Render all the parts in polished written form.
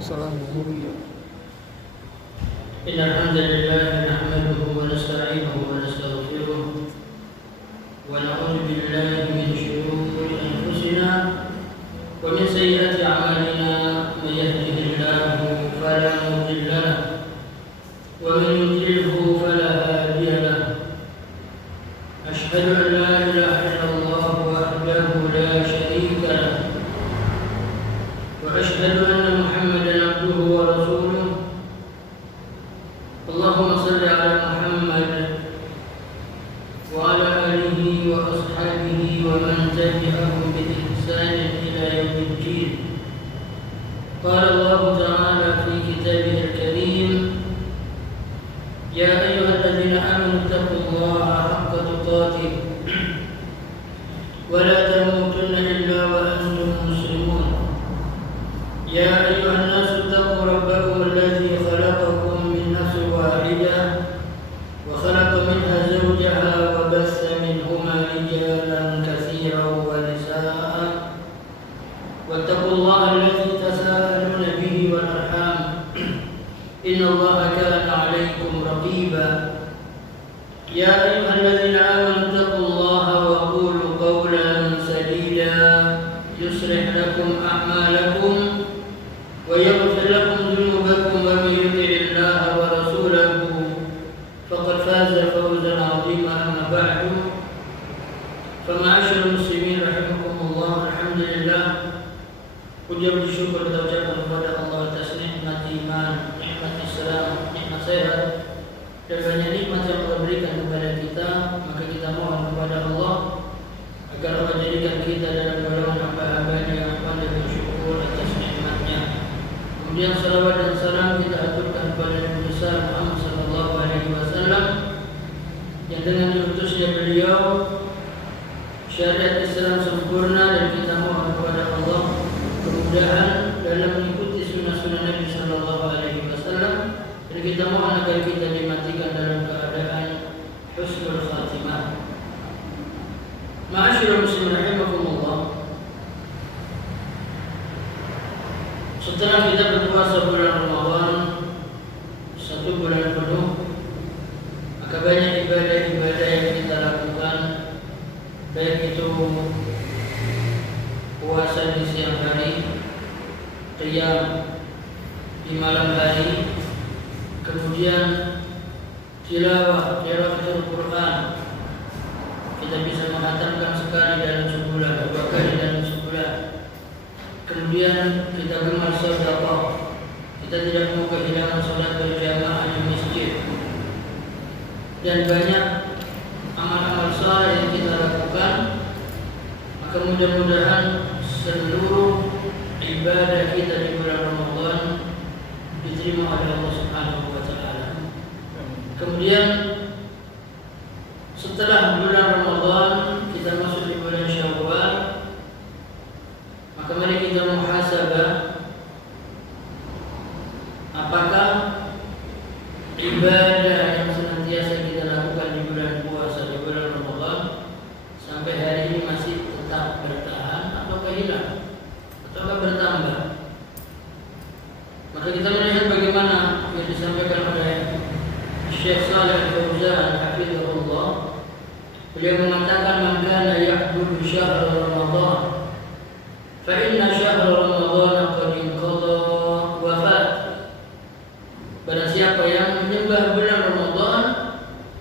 Waalaikumsalam. Innal hamdalillah nahmaduhu wa nasta'inuhu wa nastaghfiruh wa na'udzu billahi min shururi anfusina wa min sayyiati a'malina may yahdihillahu fala mudilla lahu wa man yudlilhu fala hadiya lahu. Ashhadu an la ilaha illallah wahdahu la sharika lahu wa ashhadu anna Muhammadan abduhu wa rasuluh. Allahumma salli ala Muhammad wa ala alihi wa ashabihi wa man tabi'ahum bi ihsan ila yaumiddin. Qala Allah ta'ala fi kitabihi al-karim, ya ayyuhalladzina amanu taqullaha haqqa tuqatih wa la tamutunna illa wa antum muslimun. Ya ayyuhan nasu taqu rabbakum alladzi khalaqakum min nafsin wahidah wa khalaqa minha zawjaha wa bassa minhuma rijalan katsiran wa nisaa'a wattaqullaha alladzi tasaaluna bihi wal arham innallaha kana 'alaykum raqiba. Ya ayyuhalladzina amanu taqullaha wa qulu qawlan sadida yuslih lakum a'malakum ويغفر لكم ذنوبكم ومن يطع الله ورسوله فقد فاز فوزا عظيما. أما بعد فمعاشر المسلمين رحمكم الله, alhamdulillah, puja puji syukur kita ucapkan kepada Allah atas nikmat iman, nikmat Islam, nikmat sehat dan banyak nikmat yang Allah berikan kepada kita. Maka kita mohon kepada Allah agar Allah jadikan kita dalam golongan hamba-hambanya yang pandai bersyukur atas nikmatnya. Kemudian salawat dan salam kita aturkan kepada Nabi besar Muhammad sallallahu alaihi wasallam yang dengan diutusnya beliau syariat Islam sempurna, dan kita mohon kepada Allah kemudahan dalam mengikuti sunnah-sunnah Nabi sallallahu alaihi wasallam, dan kita mohon agar kita dimatikan dalam keadaan husnul khatimah. Ma'asyiral muslimin rahimakumullah. Setelah kita berpuasa bulan Ramadan 1 bulan penuh, maka banyak ibadah-ibadah yang kita lakukan, baik itu puasa di siang hari, qiyam di malam hari, kemudian tilawah Al-Quran. Kita bisa menghatamkan sekali dalam sebulan, 2 kali dalam sebulan. Kemudian kita beramal sedekah. Kita tidak mau kehilangan salat berjamaah di masjid. Dan banyak amal-amal saleh yang kita lakukan. Maka mudah-mudahan seluruh ibadah kita di bulan Ramadan diterima oleh Allah Subhanahu wa taala. Kemudian setelah bulan Ramadan kita masuk di bulan Syawal. Maka mari kita muhasabah, apakah ibadah yang senantiasa kita lakukan di bulan puasa, di bulan Ramadan sampai hari ini masih tetap bertahan ataukah hilang ataukah bertambah. Maka kita melihat bagaimana yang disampaikan oleh Syekh Shalih Al-Fauzan hafizahullah. Beliau mengatakan, man kana ya'budu syahr Ramadan fa inna syahr Ramadan qad inqadha wa fat. Barang siapa yang menyembah bulan Ramadan,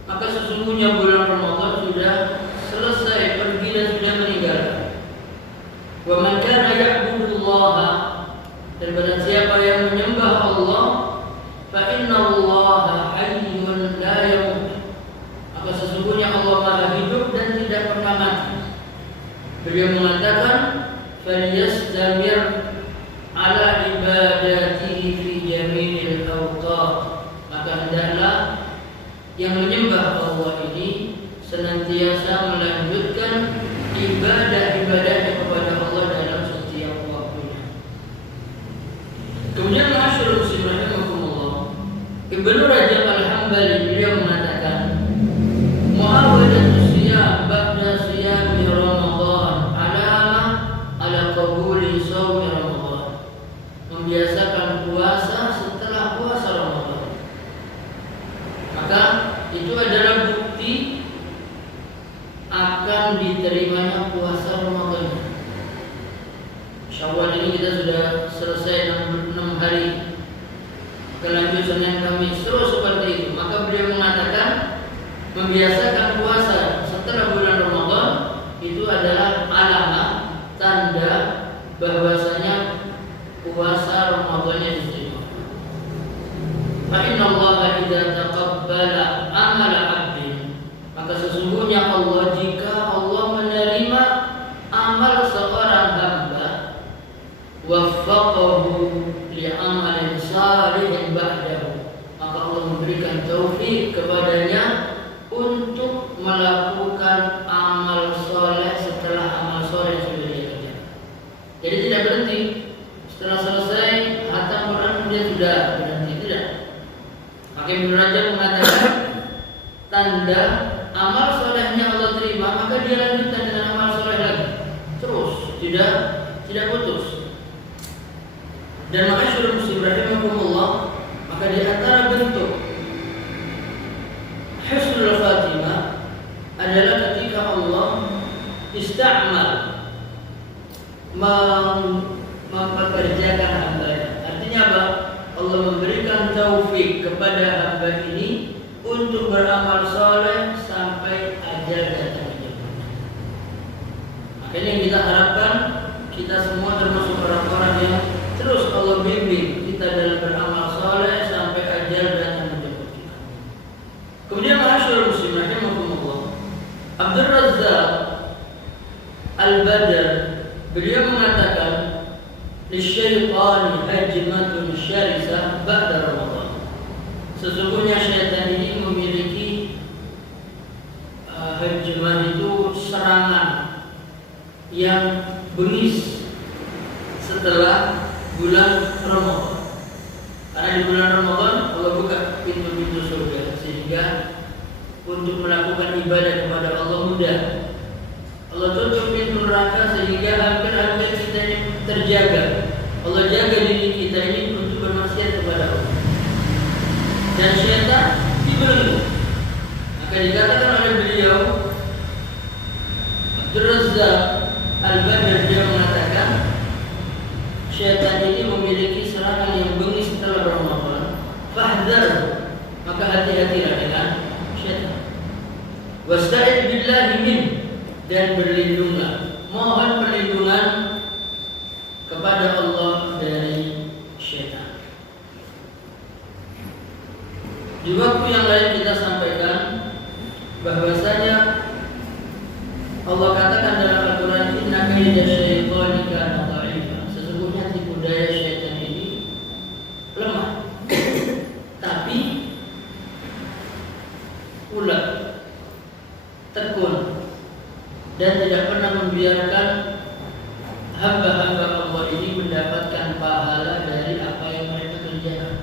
maka sesungguhnya bulan Ramadan sudah selesai pergi dan sudah meninggal. Wa man kana ya'budullaha, dan barang siapa yang menyembah Allah, fa inna Allaha hayyun la yamut, maka sesungguhnya Allah Maha hidup dan tidak pernah mati. Beliau mengatakan, falyastamir ala ibadatihi fi jami'il awqat, maka hendaklah yang menyembah Allah ini senantiasa melanjutkan ibadah-ibadahnya kepada Allah dalam setiap waktunya. Kemudian Ma'asyiral muslimin rahimakumullah, Ibnu Rajab Al-Hambali beliau mengatakan, mu'awadatus siyam ba'da siyami Ramadan alamah ala qabuli shaumi Ramadan. Membiasakan puasa membiasakan puasa setelah bulan Ramadan itu adalah alamat tanda bahwasanya puasa Ramadannya diterima. Fa inna Allah idza taqabbala amala 'abdin, maka sesungguhnya Allah, jika Allah menerima amal seorang hamba, waffaqahu li'amalin salihin ba'dahu, maka Allah memberikan taufik kepadanya untuk melakukan amal soleh setelah amal soleh yang sudah dia kerjakan. Jadi tidak berhenti setelah selesai hatam Quran dia sudah berhenti, tidak. Maka Ibnu Rajab mengatakan tanda amal solehnya Allah terima, maka dia lanjutkan dengan amal soleh lagi, terus tidak putus. Dan maka Syurah Muslim rahimahumullah, maka di antara bentuk husnul khatimah adalah ketika Allah ista'mal mempekerjakan hamba. Artinya apa? Allah memberikan taufik kepada hamba ini untuk beramal soleh sampai ajal datang menjemputnya. Makanya yang kita harapkan, kita semua termasuk orang-orang yang terus Allah bimbing kita dalam beramal soleh sampai ajal datang menjemput kita. Kemudian Masyaallah muslim rahimahumullah, Abdul Razzaq Al-Badr beliau mengatakan lisyaitani hajmatun syarisah ba'da Ramadan. Sesungguhnya syaitan ini memiliki hajmah itu serangan yang bengis setelah bulan Ramadan. Karena di bulan Ramadan Allah buka pintu-pintu surga sehingga untuk melakukan ibadah kepada Allah mudah. Allah tutup pintu neraka sehingga hampir-hampir kita ini terjaga. Allah jaga diri kita ini untuk bermaksiat kepada Allah. Dan syaitan dibelenggu. Maka dikatakan oleh beliau Abdul Razzaq Al-Badr, dia mengatakan syaitan ini memiliki serangan yang bengis setelah Ramadan. Fahdar, maka hati-hatilah dengan syaitan. Wasta'id billahi min, dan berlindunglah, mohon perlindungan kepada Allah dari syaitan. Di waktu yang lain kita sampaikan bahwasanya Allah katakan dalam Al-Quran, inna kaida syaitani kana dha'ifa. Sesungguhnya tipu daya syaitan ini lemah, tapi ulet, tekun, dan tidak pernah membiarkan hamba-hamba Allah ini mendapatkan pahala dari apa yang mereka kerjakan.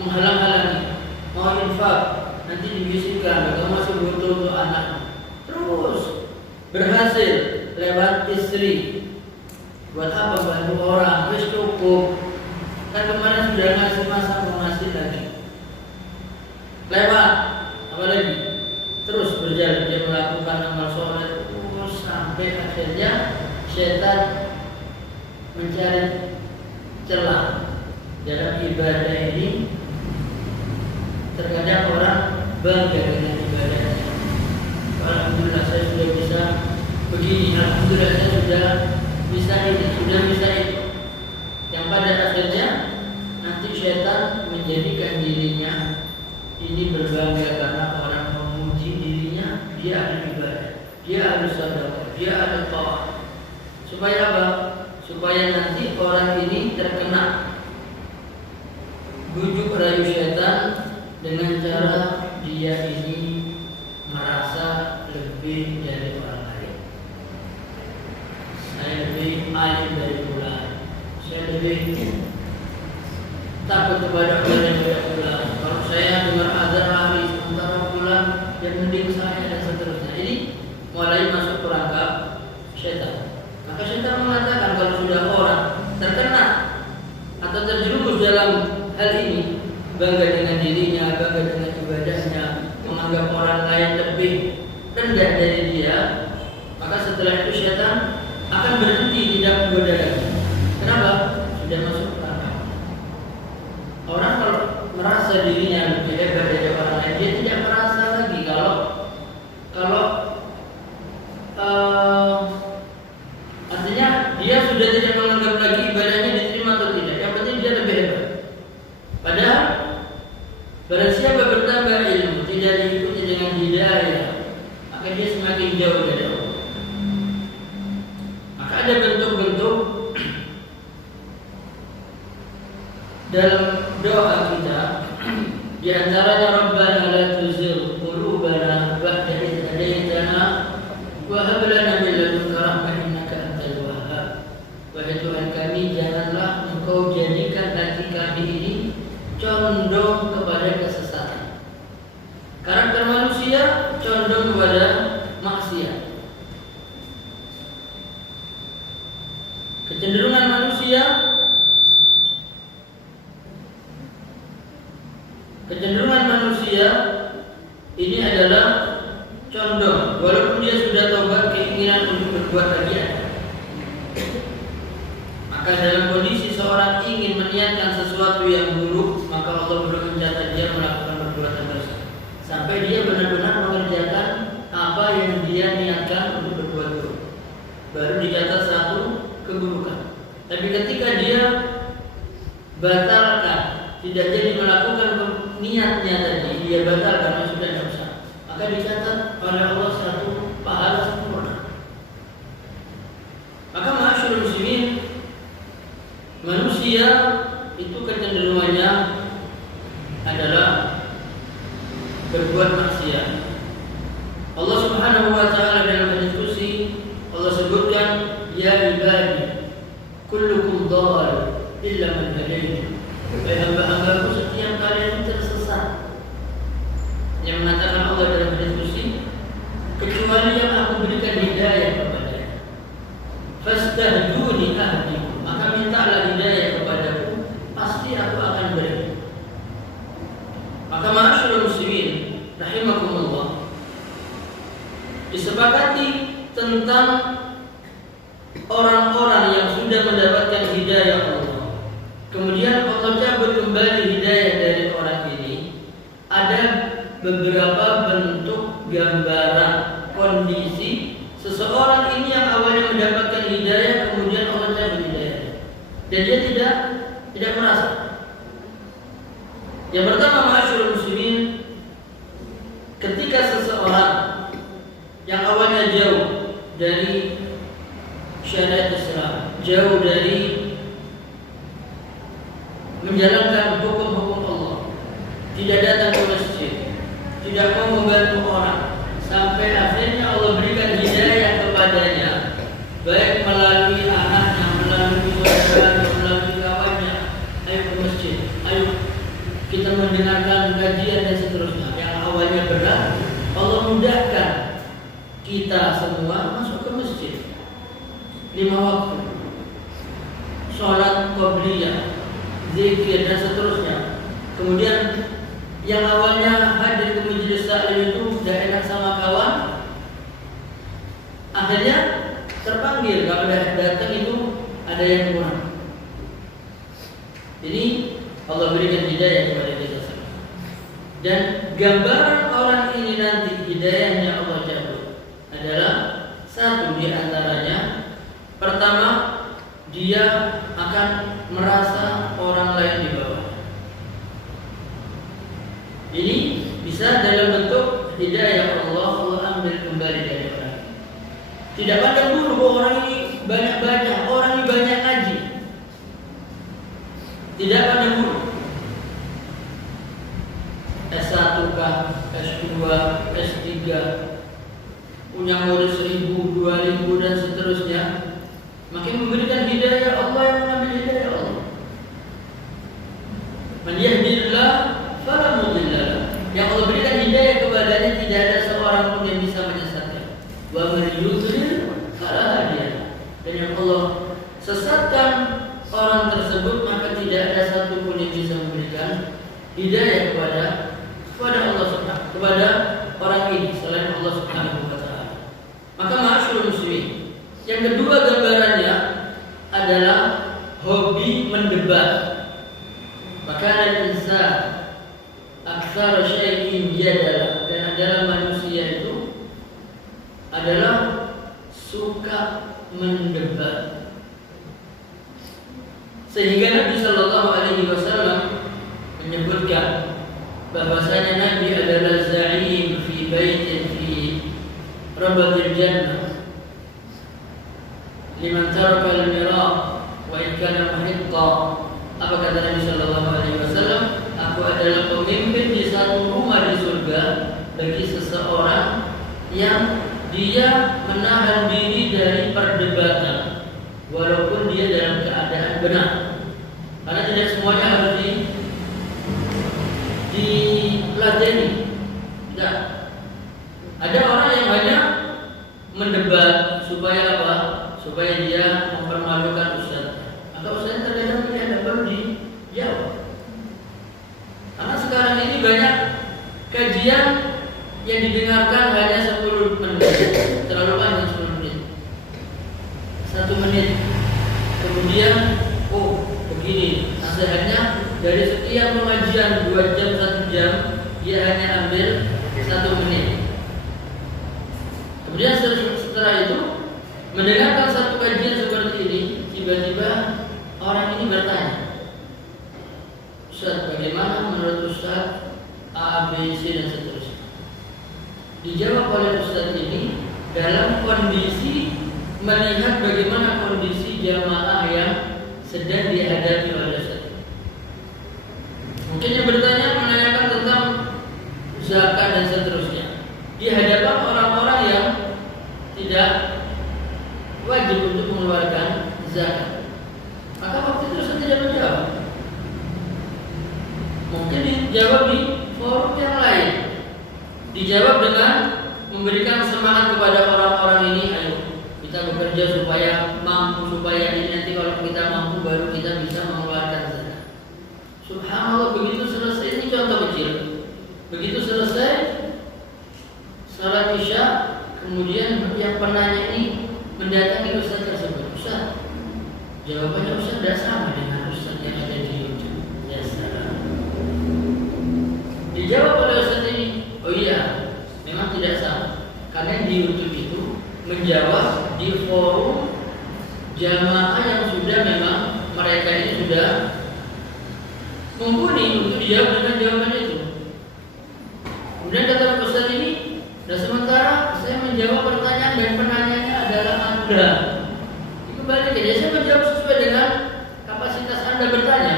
Menghalang-halangi, mau infak, nanti dibisikkan, kamu masih butuh untuk anak. Terus berhasil lewat istri. Buat apa bantu orang? Wis cukup. Kan kemarin sudah ngasih, masa mau ngasih lagi. Lewat, apa lagi? Terus berjalan dia melakukan amal soleh terus sampai akhirnya syaitan mencari celah dalam ibadah ini. Terkadang orang bangga dengan ibadahnya. Alhamdulillah saya sudah bisa begini, alhamdulillah saya sudah bisa ini, sudah bisa itu. Yang pada akhirnya nanti syaitan menjadikan dirinya ini berbangga karena orang memuji dirinya, dia ahli ibadah, dia ahli sedekah, dia ahli taat. Supaya apa? Supaya nanti orang ini terkena bujuk rayu syaitan dengan cara dia ini merasa lebih dari orang lain. Saya lebih alim dari fulan, saya lebih takut kepada Allah daripada fulan. Kalau saya dengar azan lari sementara fulan yang mending saya, dan seterusnya. Ini mulai masuk perangkap syaitan. Maka syaitan mengatakan kalau sudah orang terkena atau terjerumus dalam hal ini, bangga dengan dirinya, bangga dengan ibadahnya, menganggap orang lain lebih rendah dari dia, maka setelah itu syaitan akan berhenti tidak menggoda lagi. Kenapa? Sudah masuk perangkap. Orang kalau merasa dirinya lebih hebat dari orang lain, dia tidak merasa dengan hidayah, maka dia semakin jauh dari Allah. Maka ada bentuk-bentuk dalam doa kita, di antaranya Rabbana la tuzigh qulubana ba'da idh hadaytana wa hab lana min ladunka rahmah innaka antal wahhab. Wahai Tuhan kami, janganlah Engkau jadikan hati kami ini condong kepada kesesatan. Karakter manusia condong kepada maksiat. Kecenderungan manusia ini adalah condong, walaupun dia sudah tobat, keinginan untuk berbuat lagi ada. Maka dalam kondisi seorang ingin meniatkan sesuatu yang buruk, maka Allah belum mencatat dia melakukan perbuatan dosa sampai dia benar-benar mengerjakan apa yang dia niatkan untuk berbuat buruk, baru dicatat satu keburukan. Tapi ketika dia batalkan, tidak jadi melakukan niatnya tadi, dia batalkan, sudah dosa, maka dicatat oleh Allah satu pahala sempurna. Maka ma'asyiral muslimin, manusia itu kecenderungannya adalah berbuat maksiat. Allah Subhanahu wa taala dalam diskusi Allah sebutkan, ya ibadi kullukum dhal illa man hadaytu. Wahai hamba-hambaku, setiap kalian tersesat. Yang mengatakan Allah dalam diskusi, kecuali yang aku berikan hidayah kepadanya. Fastahduni ahdikum, maka mintalah hidayah kepadaku, pasti aku akan beri. Maka ma'asyiral muslimin rahimakumullah, disepakati tentang orang-orang yang sudah mendapatkan hidayah Allah, kemudian Allah cabut kembali hidayah dari orang ini. Ada beberapa bentuk gambaran kondisi seseorang ini yang awalnya mendapatkan hidayah, kemudian Allah cabut hidayah dan dia tidak merasa. Yang pertama, ma'asyiral muslimin, ketika seseorang yang awalnya jauh dari syariat Islam, jauh dari menjalankan hukum-hukum Allah, tidak datang ke masjid, tidak mau membantu orang, sampai akhirnya Allah berikan hidayah kepadanya, baik melalui anaknya, melalui saudaranya, melalui kawannya. Ayo ke masjid, ayo kita mendengarkan kajian dan seterusnya. Yang awalnya berat, Allah mudahkan kita semua masuk ke masjid 5 waktu, sholat qabliyah, zikir dan seterusnya. Kemudian yang awalnya hadir ke majelis taklim itu tidak enak sama kawan, akhirnya terpanggil. Kalau datang itu ada yang kurang. Ini Allah berikan hidayah kepada kita semua. Dan gambaran orang ini nanti hidayahnya Allah cabut adalah satu di antaranya, pertama, dia akan merasa orang lain di bawah. Ini bisa dalam bentuk hidayah Allah ambil kembali dari orang. Tidak pandang bulu bahwa orang ini banyak baca, orang ini banyak ngaji. Tidak pandang bulu. S1 kah, S2, S3, punya murid 1000, 2000 dan seterusnya. Makin memberikan hidayah Allah, yang mengambil hidayah Allah. Man yahdihillah fala mudilla lahu. Yang Allah berikan hidayah kepadanya, tidak ada seorang pun yang bisa menyesatkan. Wa man yudlil fala hadiya lahu. Dan yang Allah sesatkan orang tersebut, maka tidak ada satu pun yang bisa memberikan hidayah kepada Allah Subhanahu, kepada orang ini selain Allah Subhanahu wa taala. Maka ma'asyiral muslimin, yang kedua gambarannya adalah hobi mendebat. Maka al-insan aktsara syai'in jadala, dan adalah manusia itu adalah suka mendebat. Sehingga Nabi sallallahu alaihi wasallam menyebutkan bahwasanya Nabi adalah za'im fi rabatil jannah liman taraka al-miraq wa in kana muhiqqa. Apa kata Nabi sallallahu alaihi wasallam? Aku adalah pemimpin di satu rumah di surga bagi seseorang yang dia menahan diri dari perdebatan walaupun dia dalam keadaan benar. Karena tidak semuanya harus diladeni. Tidak. Ada orang yang hanya mendebat supaya apa? Supaya dia mempermalukan ustaz. Atau ustaz terkadang tidak perlu dijawab. Karena sekarang ini banyak kajian yang didengarkan hanya 10 menit. Terlalu panjang 10 menit. 1 menit. Kemudian begini nasihatnya, dari setiap pengajian 2 jam 1 jam dia hanya ambil 1 menit. Kemudian setelah itu mendengarkan satu kajian seperti ini, tiba-tiba orang ini bertanya, Ustaz, bagaimana menurut Ustaz A, B, C dan seterusnya? Dijawab oleh Ustaz ini dalam kondisi melihat bagaimana kondisi jamaah yang sedang dihadapi oleh Ustaz. Mungkin yang bertanya menanyakan tentang zakat dan seterusnya di hadapan orang-orang yang tidak wajib untuk mengeluarkan zakat. Maka waktu itu Ustaz tidak menjawab. Mungkin dijawab di forum yang lain. Dijawab dengan memberikan semangat kepada orang-orang ini, ayo kita bekerja supaya mampu, supaya ini nanti kalau kita mampu baru kita bisa mengeluarkan zakat. Subhanallah, begitu selesai, ini contoh kecil. Begitu selesai salat Isya, kemudian yang penanya ini mendatangi Ustaz tersebut. Ustaz, jawabannya Ustaz tidak sama dengan Ustaz yang ada di YouTube. Ya salam. Dijawab oleh Ustaz ini, oh iya, memang tidak sama. Karena di YouTube itu menjawab di forum jamaah yang sudah memang mereka ini sudah mumpuni untuk dijawab dengan jawaban itu. Kemudian kata Ustaz ini, dan sementara saya menjawab pertanyaan dan penanyanya adalah Anda. Itu balik aja, saya menjawab sesuai dengan kapasitas Anda bertanya.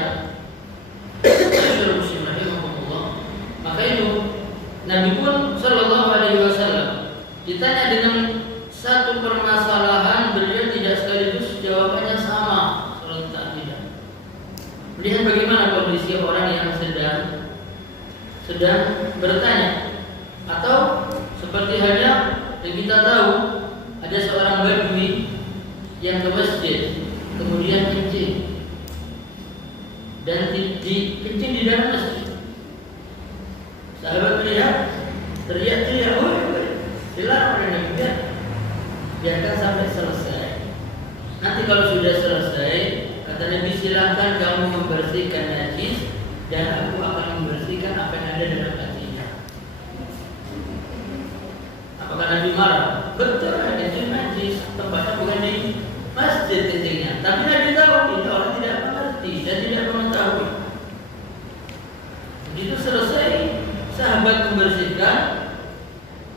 Maka itu Nabi pun Sallallahu Alaihi Wasallam ditanya dengan satu permasalahan, beliau tidak sekaligus jawabannya sama, serentak tidak. Melihat bagaimana kondisi orang yang sedang bertanya, atau seperti halnya yang kita tahu ada seorang badui yang ke masjid kemudian kencing dan kencing di dalam masjid. Sahabat melihat, teriak-teriak, dilarang oleh Nabi, biarkan sampai selesai. Nanti kalau sudah selesai, kata Nabi, silakan kamu membersihkan najis dan aku akan membersihkan apa yang ada dalam hatinya. Apakah Nabi marah? Betul, kencing najis, tempatnya bukan di masjid kencingnya. Tapi Nabi tahu ini orang tidak mengerti dan tidak mengetahui. Begitu selesai, sahabat membersihkan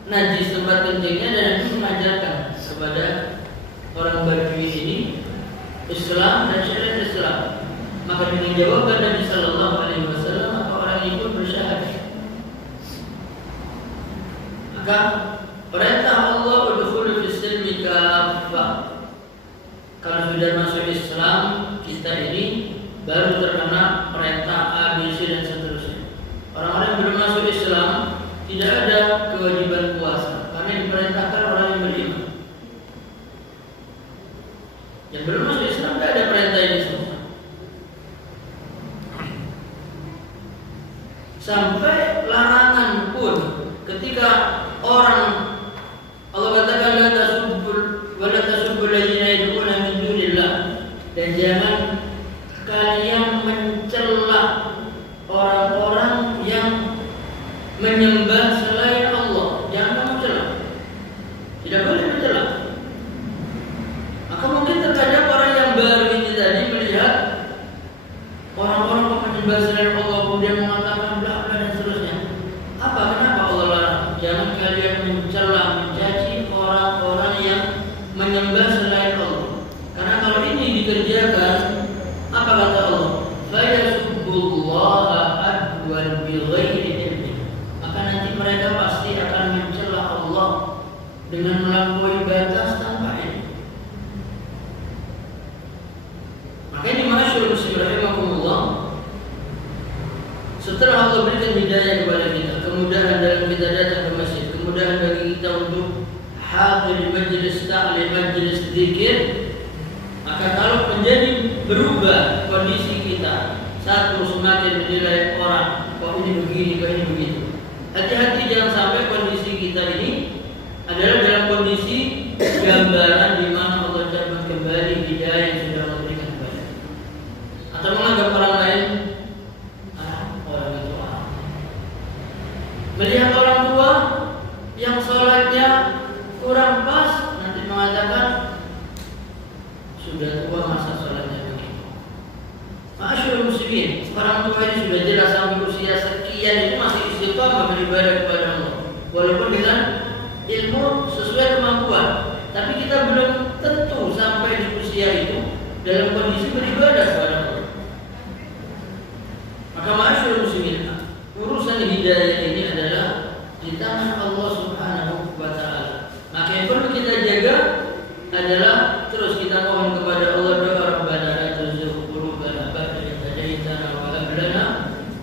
najis tempat kencingnya dan Nabi mengajarkan kepada orang Badui ini Islam dan syariat Islam. Maka dengan jawaban Nabi Sallallahu Alaihi Wasallam, maka orang itu bersyahadat. Maka perintah Allah udkhulu fis silmi kaffah. Kalau sudah masuk Islam, kita ini baru terkena perintah A, B, C dan seterusnya. Orang-orang yang belum masuk Islam tidak ada kewajiban puasa karena diperintahkan orang yang beriman. Yang belum masuk Islam tidak ada perintah ini semua. Sampai larangan pun ketika orang Allah katakan la tasubbul ladzina yad'una min dunillah, dan jangan kalian mencela orang-orang yang menyembah selain Allah. Jangan kamu cela. Tidak boleh mencela. Maka mungkin terkadang orang yang baru ini tadi melihat orang-orang yang menyembah selain Allah kemudian mengatakan bla bla dan seterusnya. Apa? Kenapa Allah larang? Jangan kalian mencela dengan melampaui batas tanpa ilmu. Makanya masyaallah muslimin rahimakumullah, setelah Allah berikan hidayah kepada kita, kemudahan dalam kita datang ke masjid, kemudahan bagi kita untuk hadir di majlis ta'lim, majlis zikir, maka kalau menjadi berubah kondisi kita, satu semakin menilai orang, kok ini begini, kok ini begitu. Hati-hati jangan sampai kondisi kita ini adalah dalam kondisi gambaran di mana Allah cabut kembali hidayah yang sudah Allah berikan kepada kita. Atau menganggap orang lain orang itu melihat orang tua yang sholatnya kurang pas, nanti mengatakan sudah tua masa sholatnya begitu. Masyaallah muslimin, orang tua ini sudah jelas sampai usia sekian itu masih istiqamah beribadah kepada Allah, walaupun dengan ilmu sesuai kemampuan, tapi kita belum tentu sampai di usia itu dalam kondisi beribadah kepada Allah. Maka masyaallah muslimin, urusan hidayah ini adalah di tangan Allah Subhanahu wa taala. Maka yang perlu kita jaga adalah terus kita mohon kepada Allah, doa Rabbana la tuzigh qulubana ba'da idh hadaytana wa hab lana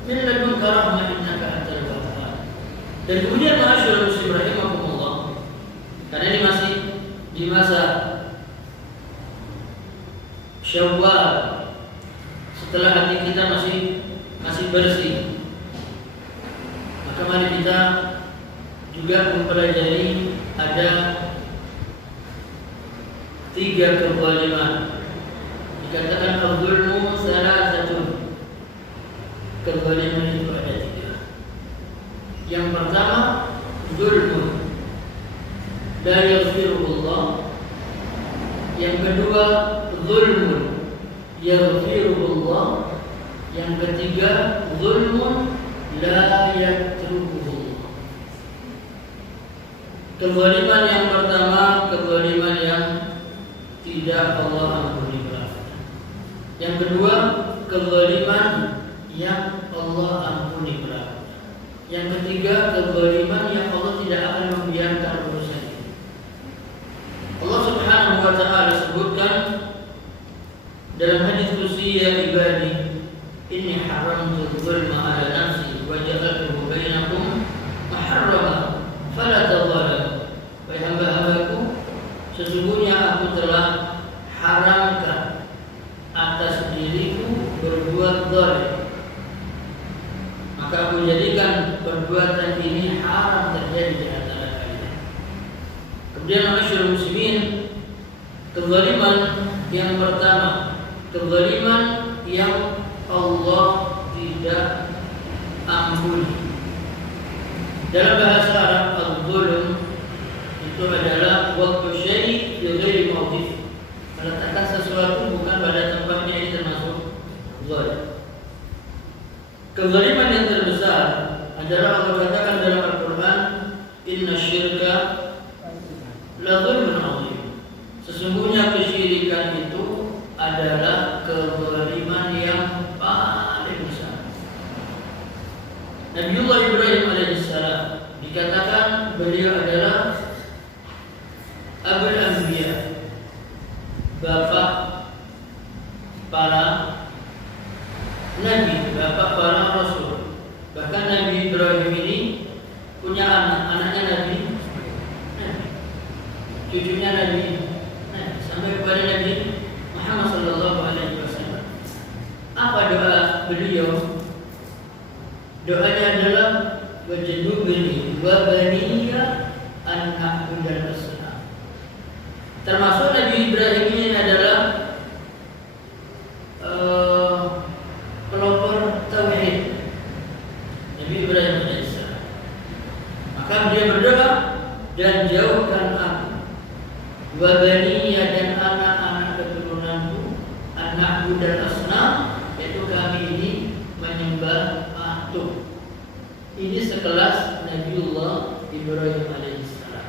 min ladunka rahmah innaka antal wahhab. Dan kemudian masyaallah muslimin rahimakumullah, karena ini masih di masa Syawal, setelah hati kita masih bersih, maka mari kita juga mempelajari ada 3 kezaliman. Dikatakan al-zulmu salasatun. Kezaliman itu ada 3. Yang pertama, zulmun la yaghfirullah. Yang kedua, zulmun yaghfirullah. Yang ketiga, zulmun la yatrukullah. Kezaliman yang pertama, kezaliman yang tidak Allah ampuni berat. Yang kedua, kezaliman yang Allah ampuni berat. Yang ketiga, kezaliman yang Allah tidak akan membiarkan urusan ini. Allah Subhanahu wa taala sebutkan dalam hadis qudsi, ya ibadi inni haramtu dzulma ala nafsi wa ja'altuhu bainakum muharrama fala tadzalamu. Wahai hamba-hambaku, sesungguhnya aku telah haramkan atas diriku berbuat zalim, maka aku jadikan perbuatan ini haram terjadi di antara kalian. Kemudian masyaallah muslimin, kezaliman yang pertama, kezaliman yang Allah tidak ampuni. Dalam bahasa Arab, al-zulm itu adalah waqfu syai' bi ghairi mawqif. Meletakkan sesuatu bukan pada tempatnya, ini termasuk zalim. Kezaliman yang terbesar adalah Allah katakan dalam Al-Qur'an, inna syirka la zulmun 'adzim. Sesungguhnya kesyirikan itu adalah kezaliman yang paling besar. Nabiullah Ibrahim alaihissalam dikatakan beliau adalah Abul Anbiya, bapak para nabi, bapak para rasul. Bahkan Nabi Ibrahim ini punya anaknya Nabi, cucunya Nabi, sampai kepada Nabi Muhammad sallallahu alaihi wasallam. Apa doa beliau? Doanya adalah wajnubni wa baniya an na'budal asnam. Termasuk Nabi Ibrahim ini adalah pelopor tauhid, Nabi Ibrahim alaihissalam. Maka dia berdoa, dan jauhkan aku wa baniya dan anak-anak keturunanku an na'budal asnam, yaitu kami ini menyembah patung. Ini sekelas Nabiullah Ibrahim alaihissalam.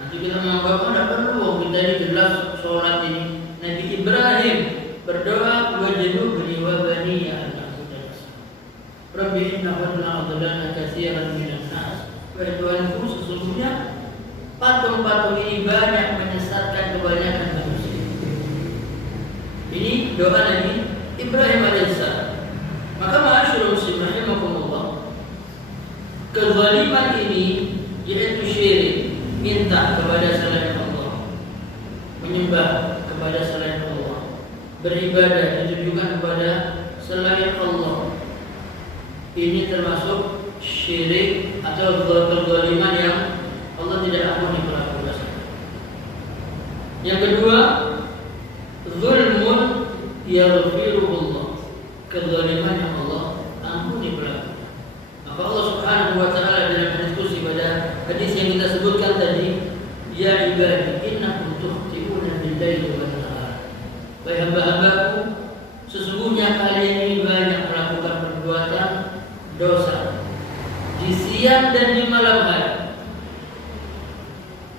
Nanti kita menganggap ada perlu kita ini jelas sholat ini. Nabi Ibrahim berdoa, wajnubni wa baniya an na'budal asnam. Rabbi innahunna adlana katsiran minan nas. Wahai Tuhanku, sesungguhnya patung-patung ini banyak menyesatkan kebanyakan manusia. Ini doa Nabi Ibrahim alaihissalam. Maka ma'asyiral muslimin rahimakumullah, kezaliman ini yaitu syirik, minta kepada selain Allah, menyembah kepada selain Allah, beribadah ditujukan kepada selain Allah. Ini termasuk syirik atau kezaliman yang Allah tidak ampuni pelaku dosa. Yang kedua, zulmun yaghfirullah, kezaliman yang Allah ampuni pelaku. Maka Allah Subhanahu wa taala dalam diskusi pada hadis yang kita sebutkan tadi, ya ibadi innakum tukhti'una bil-laili wan-nahar. Wahai hamba-hambaku, sesungguhnya kalian ini banyak melakukan perbuatan dosa di siang dan di malam hari,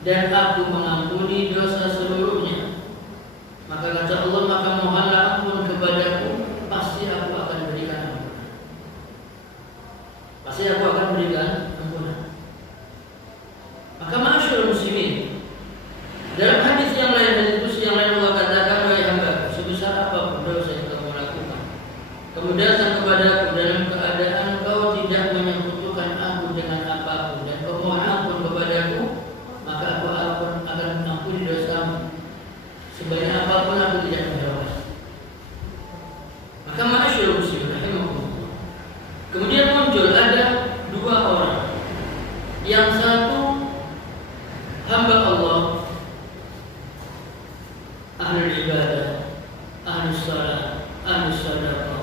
dan aku mengampuni dosa seluruhnya. Maka kata Allah, maka mohonlah ampun kepadaku, pasti aku akan berikan ampunan. Pasti aku akan berikan ampunan. Maka ma'asyiral muslimin, dalam hadis yang lain, hadis yang lain Allah katakan, wahai hamba, sebesar apapun dosa yang kamu lakukan, kamu datang kepadaku dalam keadaan kau tidak menyekutukan aku dengan apapun, dan kau mohon ampun kepadaku, maka aku akan ampuni dosamu. Sebanyak apapun aku tidak menjawab. Maka ma'asyiral muslimin rahimakumullah, kemudian muncul ada dua orang. Yang satu hamba Allah, ahli ibadah, ahli salat, ahli sedekah,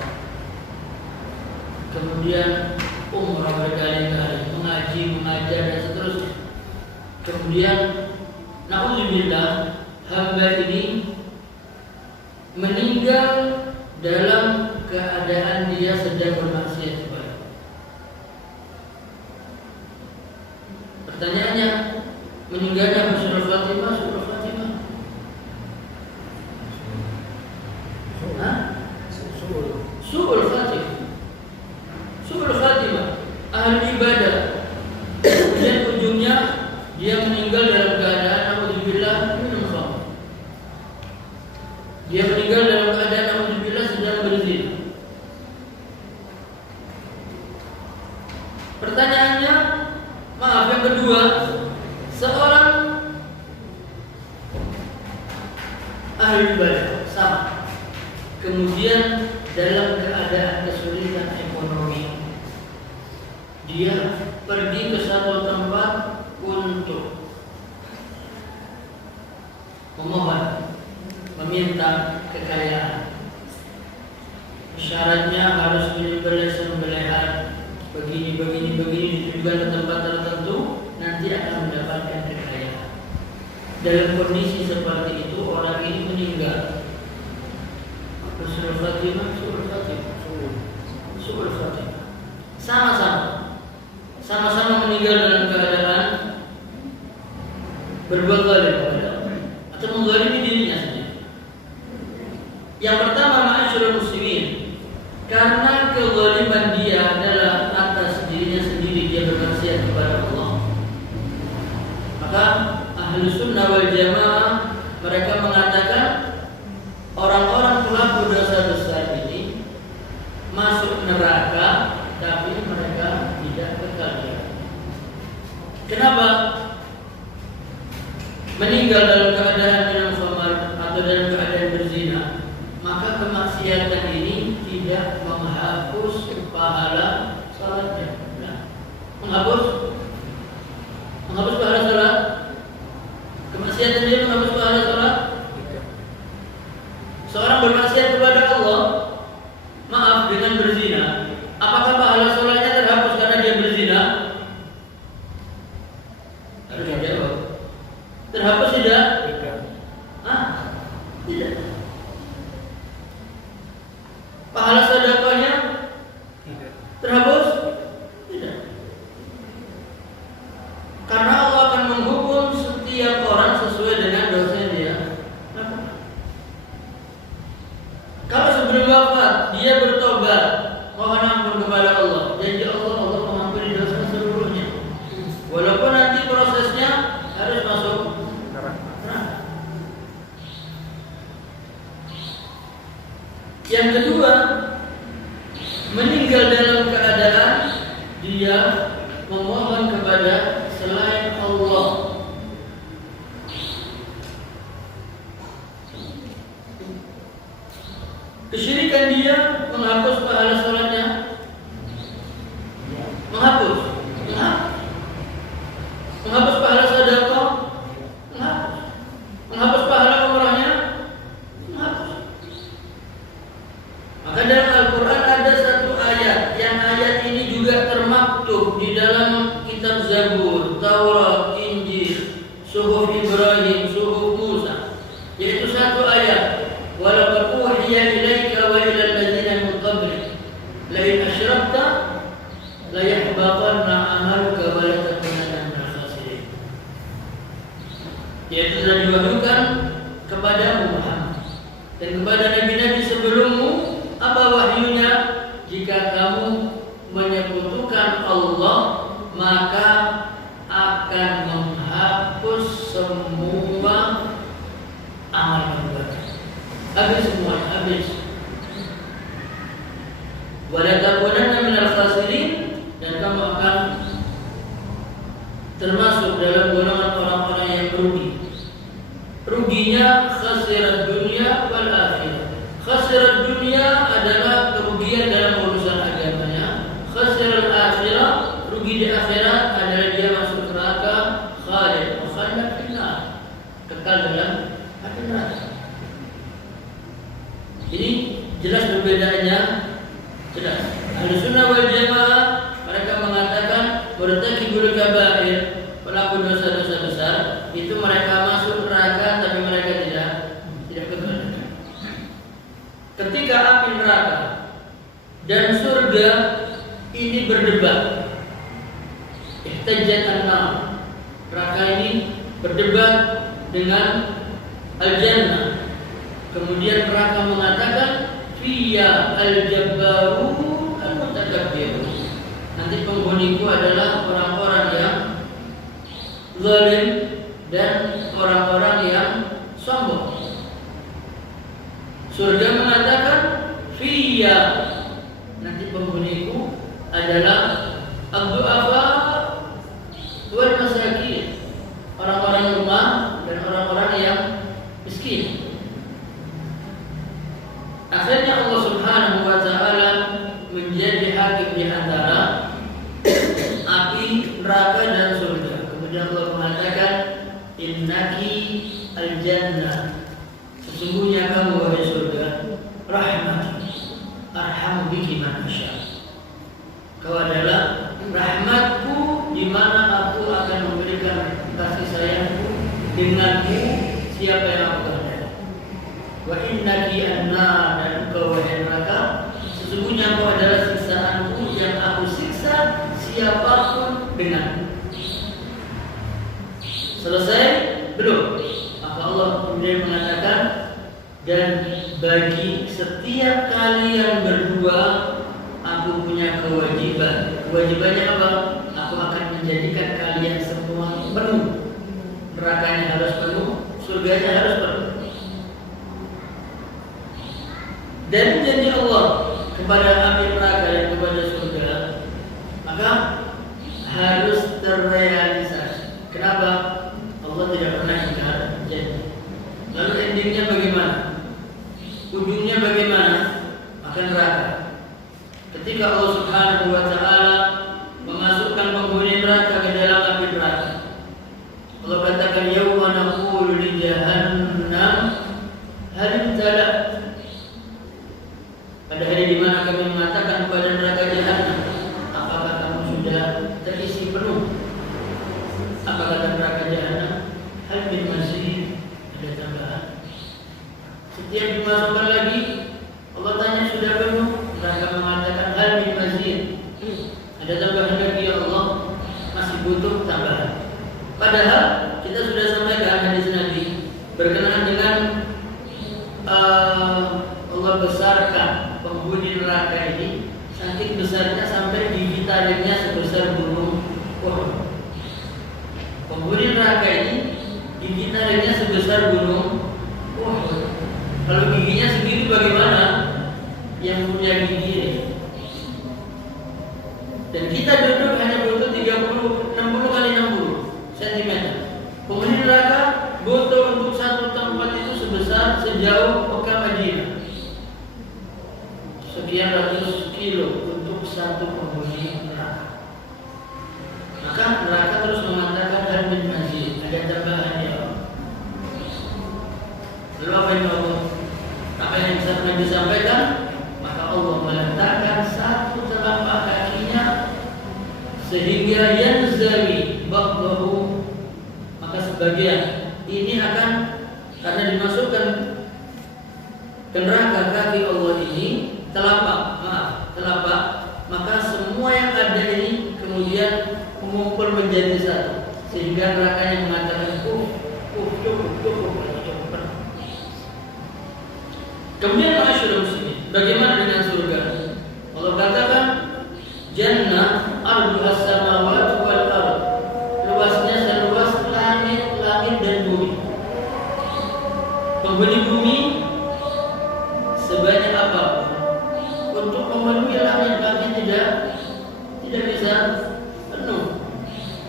kemudian umrah berkali-kali, mengaji, mengajar dan seterusnya. Kemudian na'udzubillah, hamba ini meninggal dalam keadaan dia sedang bermaksiat kepada. Pertanyaannya, meninggalnya husnul khatimah, su'ul khatimah? Su'ul khatimah. Su'ul khatimah, ahli ibadah. Kemudian ujungnya dia meninggal dalam keadaan na'udzubillah minal khamr. Dia meninggal dalam keadaan na'udzubillah sedang berzina. Pertanyaannya, maaf, yang kedua, seorang ahli ibadah sama, kemudian dalam keadaan kesulitan ekonomi, dia pergi ke satu tempat untuk memohon, meminta kekayaan. Syaratnya harus menyembelih sembelihan begini ditujukan ke tempat tertentu, nanti akan mendapatkan kekayaan. Dalam kondisi seperti itu orang ini meninggal. Husnul khatimah, su'ul khatimah, su'ul khatimah. Sama-sama meninggal dalam keadaan berbuat zalim kepada Allah atau menzalimi dirinya sendiri. Yang pertama, ma'asyiral muslimin, karena kezaliman dia adalah atas dirinya sendiri, dia bermaksiat kepada Allah. Maka ahli sunnah wal jamaah mereka mengatakan orang-orang pelaku dosa besar ini masuk neraka, tapi mereka tidak kekal. Kenapa? Meninggal dalam keadaan minum khamar atau dalam keadaan berzina, maka kemaksiatan ini tidak menghapus pahala salatnya. Nah, menghapus pahala salat. Kemaksiatan dia menghapus pahala salat. Seorang bermaksiat kepada Allah, maaf, dengan berzina, apakah pahala salatnya terhapus karena dia berzina? Harus dijawab. Terhapus tidak? Tidak. Pahala sedekahnya terhapus? Tidak. Karena Allah akan menghukum setiap orang sesuai dengan dosa yang dia lakukan. Kalau sebelum wafat dia bertobat, mohon ampun kepada Allah, janji Allah mengampuni dosa seluruhnya. Walaupun nanti prosesnya harus dia menghapus pahala sholatnya, menghapus pahala sedekah, menghapus pahala umrahnya, menghapus. Maka dalam Al-Quran ada satu ayat, yang ayat ini juga termaktub di dalam kitab Zabur, Taurat, Injil, Suhuf Ibrahim, Suhuf Musa, yaitu satu ayat, walaqad uhiya ilaika wa ila alladziina min qablik la in asyrakta la yahbatanna 'amaluka wa la takunanna minal khasirin. Yaitu telah diwahyukan kepada Muhammad dan kepada nabi-nabi sebelummu. Apa wahyunya? Jika kamu menyekutukan Allah, maka akan menghapus semua amal perbuatan. Habis semuanya, habis. Wa la takunanna minal khasirin, dan kamu akan termasuk dalam golongan orang-orang yang rugi. Ruginya khasirat dunia wal akhirah. Khasirat dunia adalah kerugian dalam urusan agamanya. Khasirat akhirah, rugi di akhirat adalah dia masuk neraka, khalid finnar, kekal dalam api neraka. Ini jelas perbedaannya, jelas. Ahlussunnah wal Jamaah mereka mengatakan murtakibul kabair, pelaku dosa-dosa besar, itu mereka masuk neraka tapi mereka tidak kekal. Ketika api neraka dan surga ini berdebat, ihtajat an-nar, neraka ini berdebat dengan al-jannah. Kemudian neraka mengatakan fiya al-jabbaru al-mutakabbirun. Nanti penghuniku adalah orang-orang yang zalim dan orang-orang yang sombong. Surga mengatakan fiya, nanti penghuniku adalah ad-du'afa wal masakin, orang-orang lemah dan orang-orang yang miskin. Akhirnya Allah Subhanahu wa taala menjadi hakim di antara api neraka dan surga. Kemudian Allah mengatakan innaki al-jannah, sesungguhnya kamu wahai surga, rahmati arhamu biki man asya. Kau adalah rahmatku, di mana aku akan memberikan kasih sayangku denganmu siapa yang aku kehendaki. Wa innaki anna, dan engkau wahai neraka, sesungguhnya engkau adalah siksaanku yang aku siksa siapapun denganmu. Selesai? Belum. Maka Allah kemudian mengatakan, dan bagi setiap kalian berdua aku punya kewajiban. Kewajibannya apa? Aku akan menjadikan kalian semua penuh. Nerakanya harus penuh, surganya harus penuh. Dan janji Allah kepada api neraka dan kepada surga, maka harus terrealisasi. Kenapa? Allah tidak pernah ingkar janji. Lalu endingnya bagaimana? Ujungnya bagaimana? Maka neraka. Ketika Allah Subhanahu wa taala memasukkan penghuni neraka ke dalam api neraka, Allah katakan yauma naqulu li jahannam hal imtalat. Pada hari di mana kami mengatakan kepada neraka jahanam, apakah kamu sudah terisi penuh? Apa kata neraka jahanam? Hal min mazid, ada tambahan. Setiap dimasukkan lagi, Allah tanya sudah penuh? Neraka mengatakan hal min mazid, ada tambahan lagi ya Allah, masih butuh tambahan. Padahal kita sudah sampaikan hadis Nabi berkenaan dengan Allah besarkan penghuni neraka ini, saking besarnya sampai gigi taringnya sebesar gunung Uhud. Penghuni neraka ini gigi taringnya sebesar gunung Uhud. Kalau giginya segini bagaimana yang punya gigi ini? Dan kita duduk hanya butuh 60 kali 60 cm. Penghuni neraka butuh untuk satu tempat itu sebesar sejauh Mekah Madinah. sebagaimana disampaikan, maka Allah meletakkan satu telapak kakinya sehingga yanzali ba'dahu, maka sebagian ini akan karena dimasukkan ke neraka kaki Allah ini telapak, maka semua yang ada ini kemudian mengumpul menjadi satu sehingga nerakanya mengatakan cukup. Kemudian masyarakat muslimin, bagaimana dengan surga? Allah katakan jannah arduhas samawati wal ardh, luasnya seluas langit dan bumi. Penghuni bumi sebanyak apapun untuk memenuhi langit tidak bisa penuh,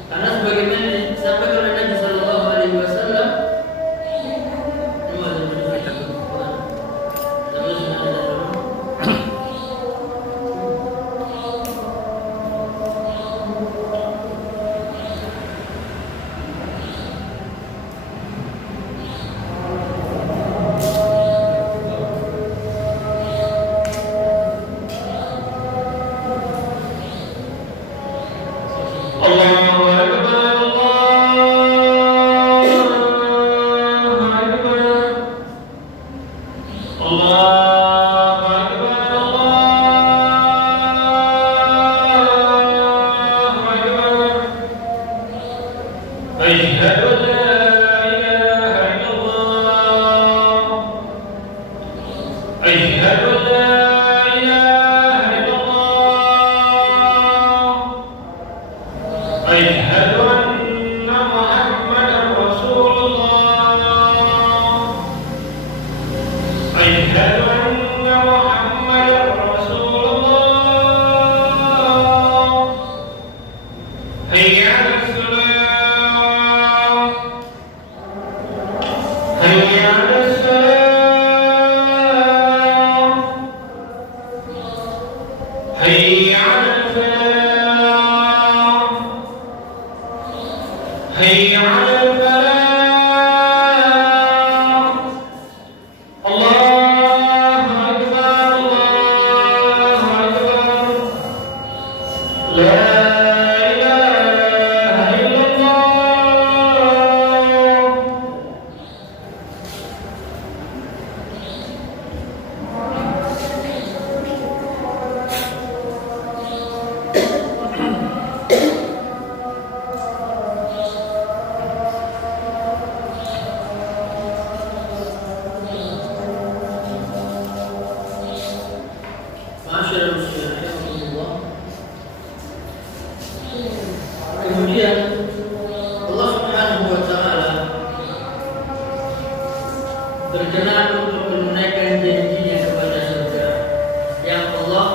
karena sebagaimana disampaikan oleh Nabi Sallallahu Alaihi Wasallam, kemudian Allah Subhanahu wa taala berkenan untuk menunaikan janjinya kepada surga, yang Allah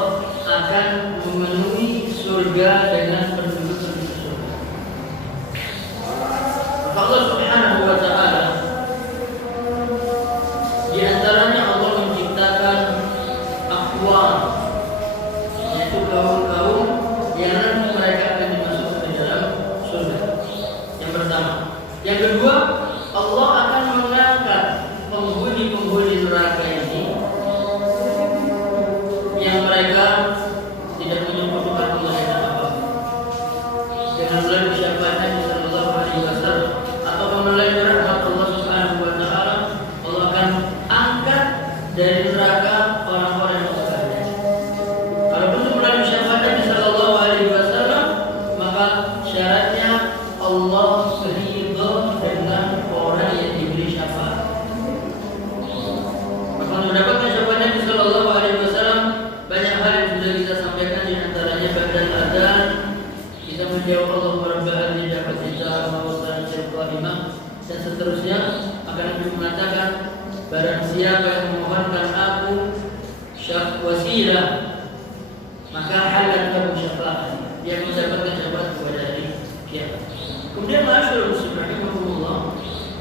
akan memenuhi surga dengan penduduk-penduduk surga. Maka Allah Subhanahu wa taala di antaranya Allah menciptakan aqwam, yaitu kaum-kaum yang nanti mereka akan dimasukkan ke dalam surga. Yang pertama. Yang kedua, Allah akan mengangkat penghuni neraka ini yang mereka tidak menyebutkan Allah dengan apa-apa, dengan melalui syafaat Nabi Sallallahu Alaihi Wasallam atau melalui rahmat Allah Subhanahu wa taala. Allah akan angkat dari neraka orang-orang yang bersalah. Kalau belum melalui syafaat Nabi Sallallahu Alaihi Wasallam, maka syaratnya Allah ridho dengan orang yang diberi syafaat. Maka mendapatkan syafaat Nabi Sallallahu Alaihi Wasallam, banyak hal yang sudah kita sampaikan, di antaranya pada adzan kita menjawab Allah Rabbana dapat kita mawasana syaitanimah dan seterusnya. Akan Nabi mengatakan, barang siapa yang memohonkan aku wasilah, maka halal kamu syafaat, dia mendapatkan syafaat kepada hari kiamat. Kemudian masyaallah subhanallah,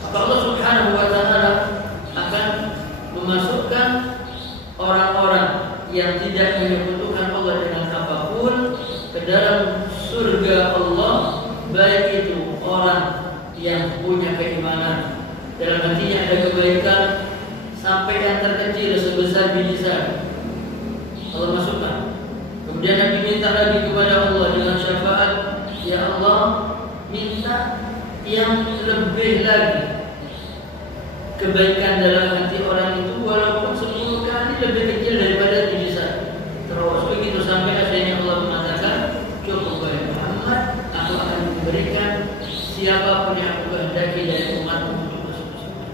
maka Allah Subhanahu wa taala akan memasukkan orang-orang yang tidak menyekutukan Allah dengan apapun ke dalam surga Allah, baik itu orang yang punya keimanan, dalam hatinya ada kebaikan sampai yang terkecil sebesar sebesar biji sawi. Allah masukkan. Kemudian Nabi minta lagi kepada Allah dengan syafaat, ya Allah, minta yang lebih lagi kebaikan dalam hati orang itu walaupun 10 kali lebih kecil daripada biji sawi. Terus begitu sampai akhirnya Allah mengatakan, cukup wahai Muhammad, aku akan memberikan siapapun yang aku kehendaki dari umatmu untuk masuk surga.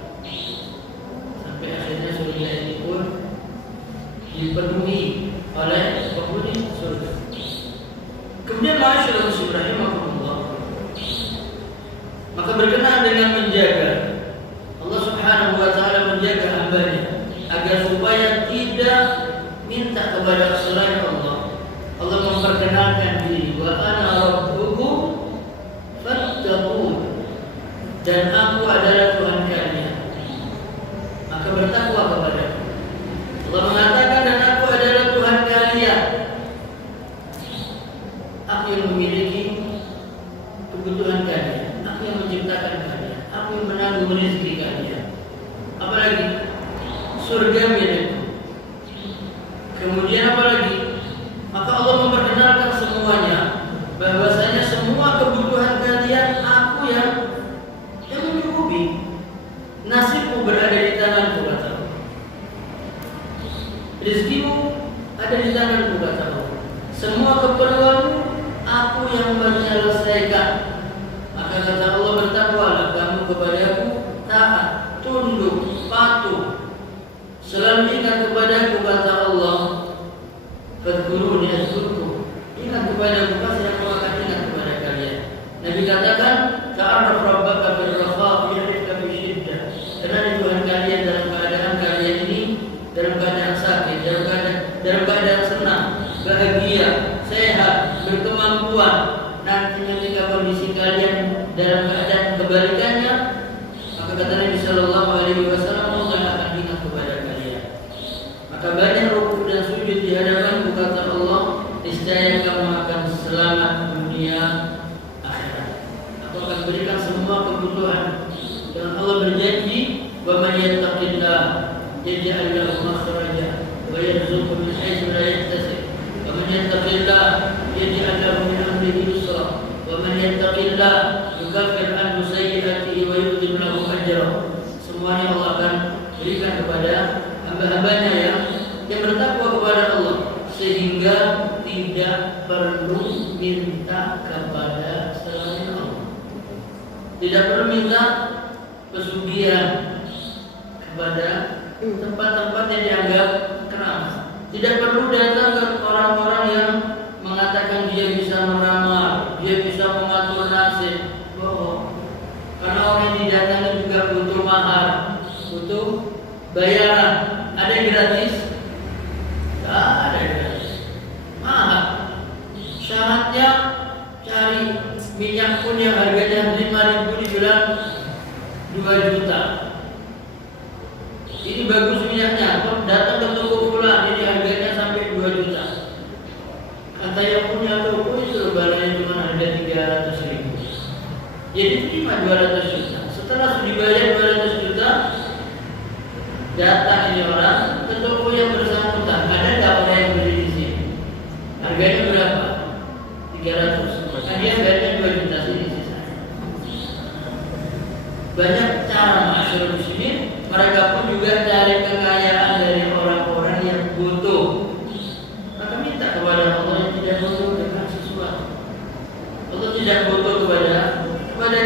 Sampai akhirnya surga ini pun dipenuhi oleh penghuni surga. Kemudian masyaallah subhanallah, maka berkenaan dengan menjaga, Allah subhanahu wa ta'ala menjaga hambanya agar supaya tidak minta kepada selain Allah. Allah memperkenalkan diri, wa ana rabbukum fattaqun, dan aku adalah Tuhan kalian, maka bertakwa kepada Allah. Mengatakan, dan aku adalah Tuhan kalian, aku yang memiliki kebutuhan kalian, aku yang menciptakan kalian, aku yang menanggung rezeki kalian, apalagi surga milikku. Kemudian apalagi? Maka Allah memperkenalkan semuanya, bahwasanya semua kebutuhan kalian aku yang mencukupi. Nasibmu berada di tanganku, kata Allah. Rezekimu ada di tanganku, kata Allah. Semua keperluanmu aku yang menyelesaikan. Maka kata Allah, bertakwalah kamu kepadaku, taat, tunduk, patuh, selalu ingat kepadaku, kata Allah. Fadhkuruni azkurkum, ingat kepadaku, pasti aku akan ingat kepada kalian. Nabi katakan, ta'arraf rabbaka bil-rakha ya'rifka bi-syiddah. Karena Tuhan kalian dalam keadaan kalian ini, dalam keadaan sakit, dalam keadaan senang, bahagia, sehat, berkemampuan, nanti ketika kondisi kalian dalam keadaan kebalikannya, maka kata Nabi sallallahu alaihi wasallam, Allah akan ingat kepada kalian. Maka banyak rukuk dan sujud di hadapan, kata Allah, niscaya kamu akan selamat dunia akhirat. Aku akan berikan semua kebutuhan. Dan Allah berjanji, wa man yattaqillah yaj'al lahu makhraja wa yarzuqhu min haitsu la yahtasib. Wa man yattaqillah yaj'al lahu min amrihi yusra. Wa man yattaqillah yukaffir anhu sayyi'atihi wa yu'ti lahu ajra. Semuanya Allah akan berikan kepada hamba-hambanya yang bertakwa kepada Allah, sehingga tidak perlu minta kepada selain Allah. Tidak perlu minta pesugihan kepada tempat-tempat yang dianggap keramat. Tidak perlu datang ke orang-orang yang mengatakan dia bisa meramal, dia bisa mengatur nasib. Karena orang yang didatangi juga butuh mahar, butuh bayaran. Ada yang gratis? Tak ada yang gratis. Mahal. Syaratnya cari minyak pun yang harganya 5.000 dibilang 2 juta. Ini bagus minyaknya. Datang ke toko fulan, ini harganya sampai 2 juta. Kata yang punya toko itu barangnya cuma harga 300.000. Jadi terima 200 juta. Setelah sudah dibayar 200 juta, datang ini orang ke toko yang bersangkutan. Ada nggak orang yang beli di sini? Harganya berapa? 300. Maka dia bayarnya 2 juta sini sisa. Banyak cara masyarakat muslimin. Mereka pun juga cari kekayaan dari orang-orang yang butuh. Maka minta kepada Allah yang tidak butuh dengan sesuatu. Allah tidak butuh kepada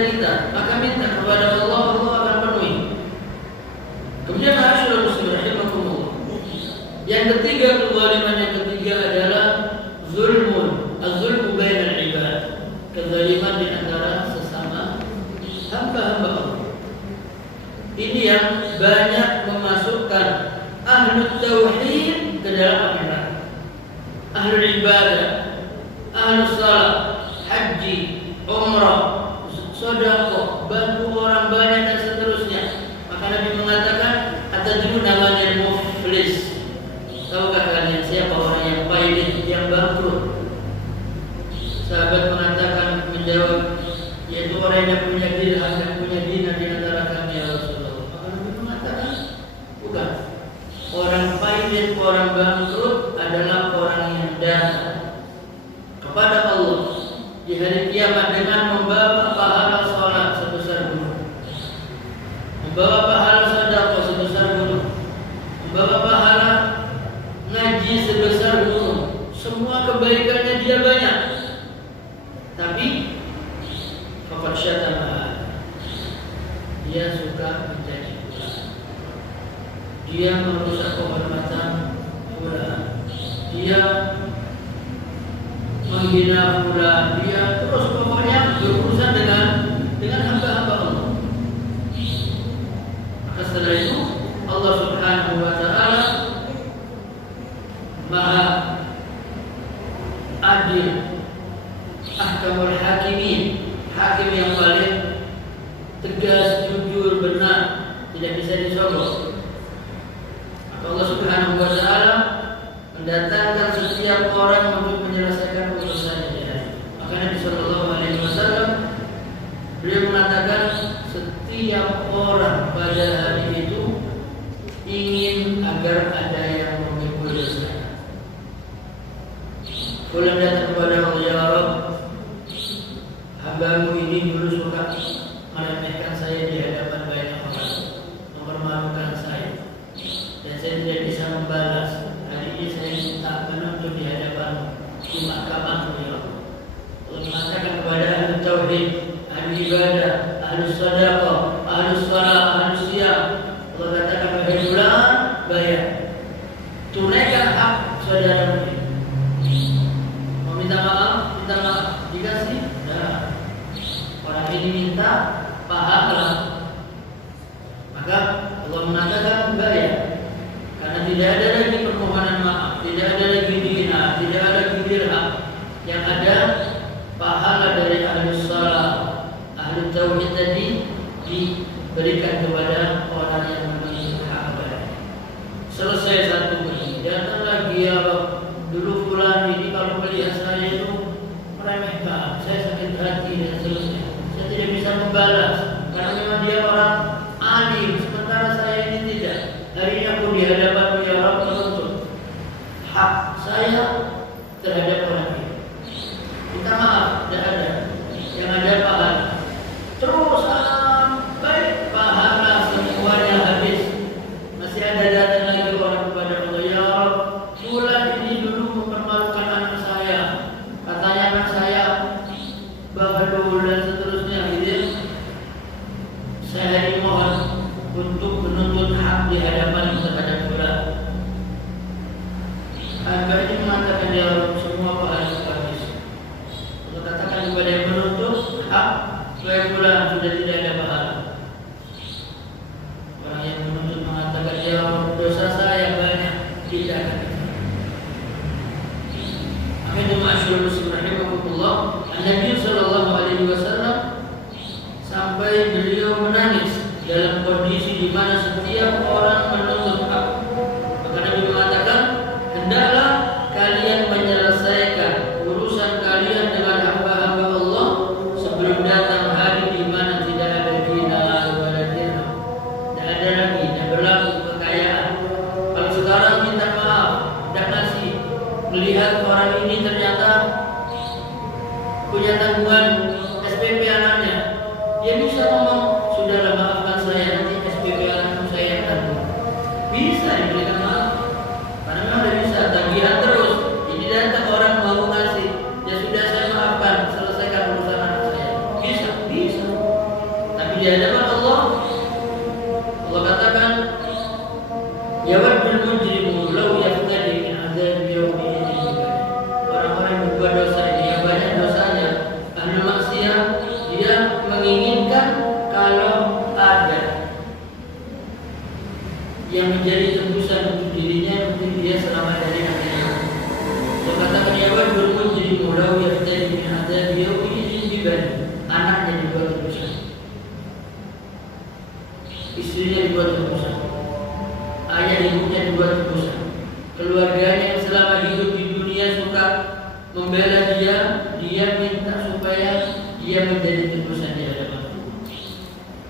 kita. Maka minta kepada Allah, Allah akan penuhi. Kemudian masyarakat muslimin rahimakumullah. Yang ketiga, kezaliman yang ketiga adalah zulmun. Az-zulmu bainal ibad. Kezaliman di antara sesama hamba-hamba Allah. Ini yang banyak memasukkan ahlul tauhid ke dalam neraka. Ahlul ibadah, ahlul salat, haji, umrah, sedekah, bantu orang banyak dan seterusnya. Maka Nabi mengatakan, atadruna manil muflis. Tahukah kalian siapa orang yang pailit, yang bangkrut? Sahabat mengatakan, menjawab, yaitu orang yang punya dirham dan punya dinar di antara kami, ya Rasulullah. Maka Nabi mengatakan, bukan. Orang pailit dia suka mencaci fulan, dia merusak kehormatan fulan, dia menghina fulan, dia terus pokoknya berurusan dengan hamba-hamba Allah. Maka setelah itu Allah Subhanahu wa taala Maha adil, ahkamul hakimin, hakim yang paling tegas, jujur, benar, tidak bisa disogok. Maka Allah Subhanahu wa taala mendatangkan setiap orang untuk menyelesaikan urusannya di hari. Maka Nabi sallallahu alaihi wasallam beliau mengatakan setiap orang pada hari itu ingin agar ada yang memikul dosanya. Fulan datang kepada Allah, ya Rabb, hambamu ini dulu suka meremehkan saya di hadapan banyak orang, mempermalukan saya, dan saya tidak bisa membalas. Hari ini saya minta penuntut di hadapan di mahkamah, ya Rabb. Allah mengatakan kepada ahli tauhid, ahli ibadah, ahli sedekah, ahli shalah, ahli siyam, Allah katakan kepada fulan, bayar, tunaikan hak saudara ini. Minta maaf, dikasih. Nah, orang ini minta pahala, maka Allah mengatakan bayar, karena tidak ada lagi permohonan maaf, tidak ada lagi dinar, tidak ada lagi dirham, yang ada pahala dari ahli shalah, ahli tauhid tadi diberikan kepada orang yang memiliki hak bayar. Selesai satu kali, datang lagi, ya Rabb, dulu fulan ini kalau melihat saya itu meremehkan, saya sakit hati dan seterusnya. Saya tidak bisa membalas karena memang dia orang alim, sementara saya ini tidak. Hari ini aku di hadapan ya Rabb menuntut hak saya terhadap orang ini. Minta maaf, tidak ada. Yang ada pahala. Terus sampai pahala semuanya habis, masih ada datang lagi orang kepada Allah, ya Rabb, fulan ini dulu mempermalukan anak saya, katanya anak saya bahlul dan seterusnya, gitu. Saya dimohon untuk menuntut hak di hadapan terhadap fulan. Hamba ini mengatakan, ya Rabb, semua pahala habis. Allah katakan kepada yang menuntut hak, supaya fulan sudah tidak ada pahala. Orang yang menuntut mengatakan, ya Rabb, dosa saya banyak, tidak akan. Itu masyhur Muslim rahimahullah, Nabi sallallahu alaihi wasallam sampai beliau menangis dalam kondisi di mana setiap orang menuntut hak. Maka Nabi mengatakan, hendaklah kalian menyelesaikan urusan kalian dengan hamba-hamba Allah sebelum datang hari di mana tidak ada dinar wala dirham, tidak ada lagi, tidak berlaku kekayaan. Kalau sekarang minta maaf, tidak ngasih, melihat orang ini ternyata punya tanggungan SPP anaknya, dia bisa ngomong, sudahlah maafkan saya, nanti SPP anakku saya yang tanggung. Bisa diberikan maaf, karena memang tidak bisa tagihan terus. Jadi datang orang mau ngasih, ya sudah saya maafkan, selesaikan urusan anak saya. Bisa. Tapi di hadapan Allah, Allah katakan, yawaddul mujrimu law yaftadi min adzab yawmin. Orang-orang yang berbuat dosa ini, yang banyak dosanya, ahli maksiat, dia menginginkan kalau ada yang menjadi tembusan untuk dirinya, mungkin dia selama dari akhirat. Dia katakan, ya waddul mujrimu law yaftadi min adzab yawmin bibani. Anaknya dibuat tembusan, istrinya dibuat tembusan, ayah ibunya dibuat tembusan, keluarganya yang selama hidup di dunia suka membela dia minta supaya dia menjadi tembusan di hadapan Allah.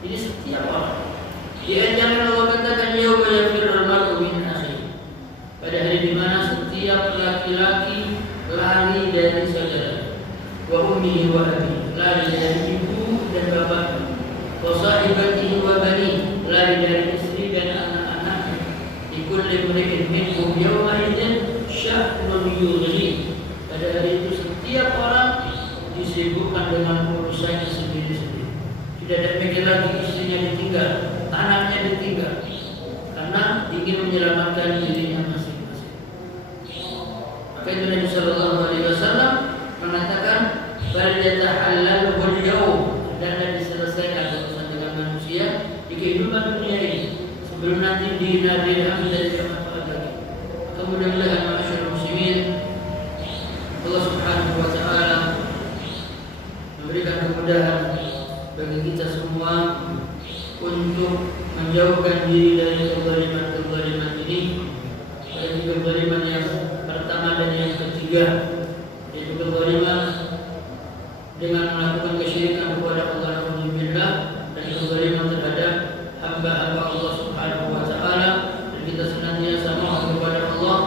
Jadi setiap orang diajarkan, Allah katakan, yauma yafirrul mar'u min akhihi, pada hari di mana setiap laki-laki lari dari saudara, wa ummihi wa abihi, lari dari ibu dan bapaknya, wa sahibatihi wa bani, lari dari istri dan anak-anaknya. Likulli imri'in minhum yawma idzin sya'nun yughni, pada hari itu setiap orang disibukkan dengan urusannya sendiri-sendiri. Tidak ada mikir lagi istrinya ditinggal, tanahnya ditinggal, karena ingin menyelamatkan dirinya masing-masing. Maka itu Nabi Sallallahu Alaihi Wasallam mengatakan, "Falyatahallal al-yawm," dan diselesaikan urusan dengan manusia di kehidupan dunia ini sebelum nanti di hari dari kiamat lagi. Kemudian masyarakat muslimin, Allah Subhanahu Wa Taala memberikan kemudahan bagi kita semua untuk menjauhkan diri dari kezaliman ini, dari kezaliman yang pertama dan yang ketiga, yaitu kezaliman dengan melakukan kesyirikan kepada Allah Alhamdulillah, dan kezaliman terhadap hamba-hamba Allah Subhanahu Wa Taala. Dan kita senantiasa mohon kepada Allah,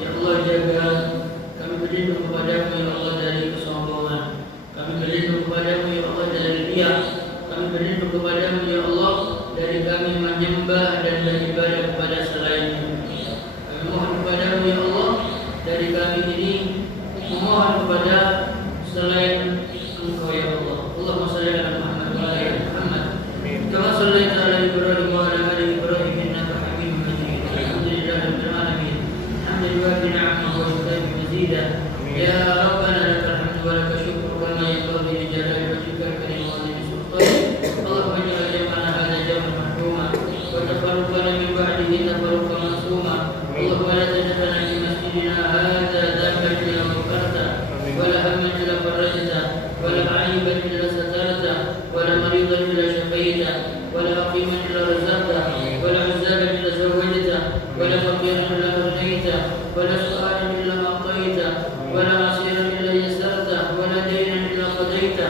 ya Allah jaga kami, berlindung kepadamu ya Allah dari kesombongan, kami berlindung kepadamu ya Allah dari riya, kami berlindung kepadamu ya Allah dari kami menyembah dan beribadah kepada selain-Mu. Kami mohon kepadamu ya Allah dari kami ini memohon kepada selain Engkau ya Allah. Allahumma shalli ala Muhammad wa ala ali Muhammad kama shallaita ala Ibrahim wa ala ali Ibrahim innaka Hamidum Majid. Alhamdulillahirabbil alamin. Hamdan yuwafi ni'amahu wa yukafi mazidah. Ya Rabbana lakal hamdu wa lakal syukru kama yanbaghi li jalali wajhika al-karim wa 'azimi sultanik. Allahumma ij'al jam'ana hadha jam'an marhuma wa tafarruqana min ba'dihi tafarruqan ma'suma. Allahumma la taj'al lana fi masjidina hadha dhanban illa ghafarta wa la hamman illa farajta wa la 'aiban illa satarta wa la maridan illa shafaita wa la haqiman illa razaqta wa la 'azzaban illa zawwajta wa la faqiran illa aghnayta wa la su'alan illa a'tayta wa la 'asiran illa yassarta wa la daynan illa qadayta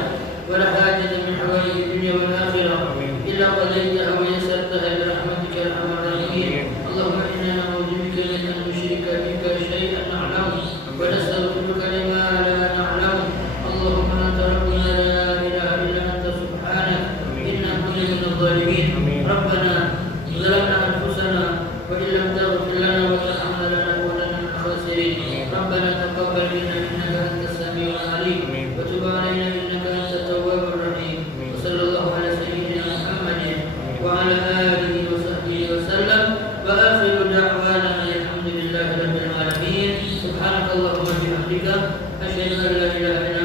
wa la hajatan min hawaij ad-dunya wal akhirah illa qadaytaha wa yassartaha bi rahmatika ya arhamar rahimin. Allahumma inna na'udzu bika min an nushrika bika shay'an na'lamu wa nastaghfiruka lima la na'lamu. Allahumma anta rabbuna la ilaha illa anta subhanak inna kunna minadh dhalimin. Rabbana zalamna anfusana wa in lam taghfir lana wa tarhamna lanakunanna minal khasirin. Rabbana taqabbal minna innaka antas samiul alim wa tub alaina innaka antat tawwabur rahim. Wa sallallahu ala sayyidina Muhammadin wa ala alihi wa sahbihi wa sallam. Wa akhiru da'wana alhamdulillahi rabbil alamin. Subhanakallahumma wa bihamdika asyhadu an la ilaha illa